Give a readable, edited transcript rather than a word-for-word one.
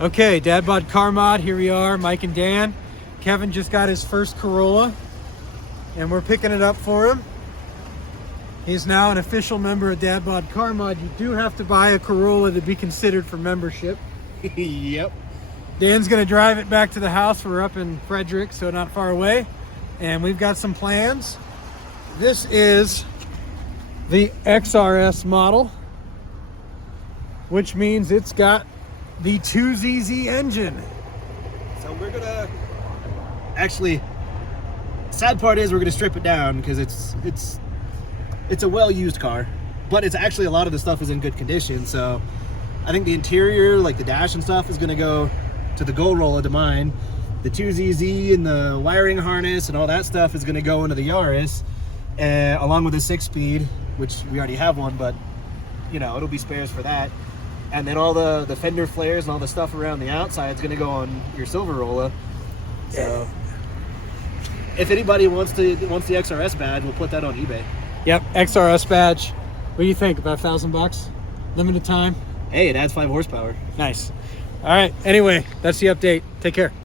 Okay, Dad Bod Car Mod, here we are, Mike and Dan. Kevin just got his first Corolla, and we're picking it up for him. He's now an official member of Dad Bod Car Mod. You do have to buy a Corolla to be considered for membership. Yep. Dan's gonna drive it back to the house. We're up in Frederick, so not far away. And we've got some plans. This is the XRS model, which means it's got the 2ZZ engine. So we're gonna actually, sad part is we're gonna strip it down because it's a well-used car, but it's actually, a lot of the stuff is in good condition. So I think the interior, like the dash and stuff, is gonna go to the Corolla, to mine. The 2ZZ and the wiring harness and all that stuff is gonna go into the Yaris, along with a 6-speed, which we already have one, but you know, it'll be spares for that. And then all the fender flares and all the stuff around the outside is gonna go on your Silverolla. So if anybody wants the XRS badge, we'll put that on eBay. Yep, XRS badge. What do you think? About $1,000? Limited time? Hey, it adds 5 horsepower. Nice. All right, anyway, that's the update. Take care.